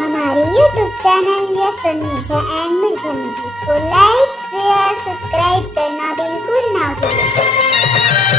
हमारे YouTube channel yes Mirza and Mirza music को लाइक share subscribe करना बिल्कुल ना भूलें।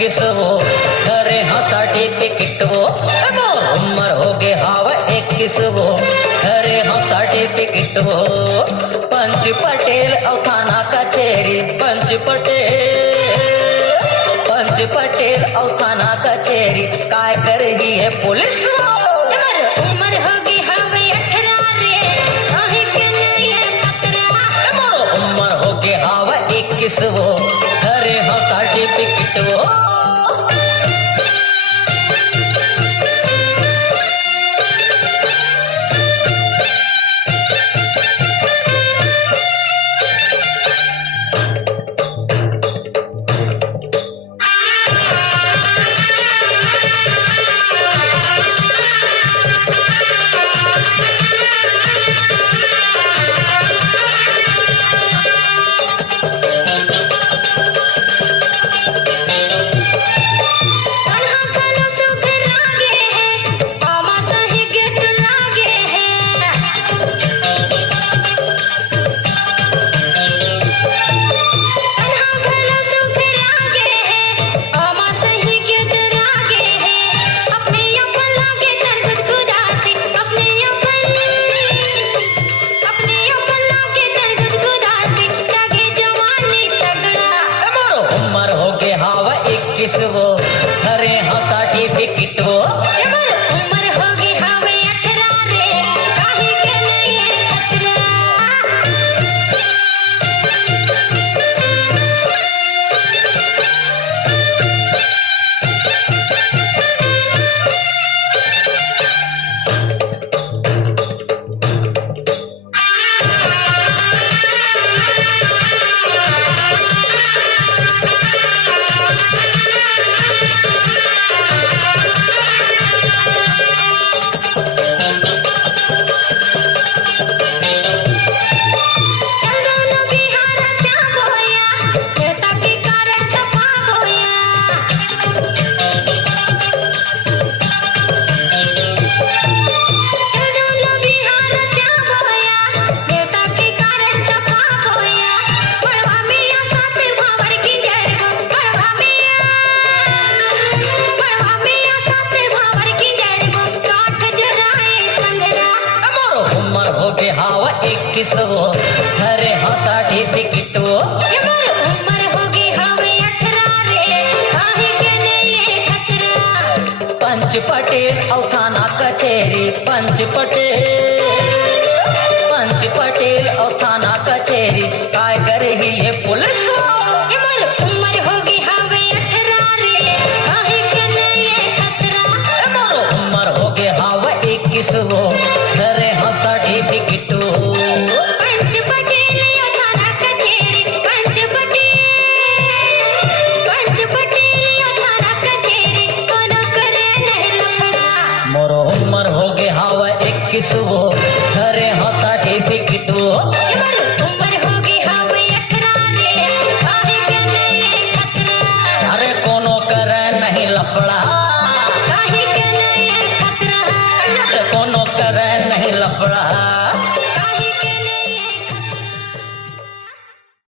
घरे हाँ सर्टिफिकेट वो उम्र हो गए हवा 21 वो घरे हाँ सर्टिफिकेट वो पंच पटेल और थाना कचेरी पंच पटेल और थाना कचेरी काय कर रही है पुलिस। उम्र होगी हवे 18 रे काहे के नहीं खतरा। उम्र हो गए हवा 21 वो घरे हाँ सर्टिफिकेट वो वो घरे हाँ सर्टिफिकेट वो उम्र होगी हवे 18 रे काहे के नहीं खतरा। हवा 21 वो घरे हाँ सर्टिफिकेट वो उम्र होगी हवे 18 रे काहे के नहीं खतरा। पंच पटेल और थाना कचेरी पंच पटेल और थाना कचेरी काय कर रही है पुलिस। उम्र होगी हवे 18 रे काहे के नहीं खतरा। उम्र हो गए हवा 21 वो घरे हाँ सर्टिफिकेट पंच पटेल और थाना कचेरी पंच पटेल और थाना कचेरी कोनो करे नहीं लफड़ा। मोरो उम्र हो गए हवा 21 वो घरे हाँ सर्टिफिकेट वो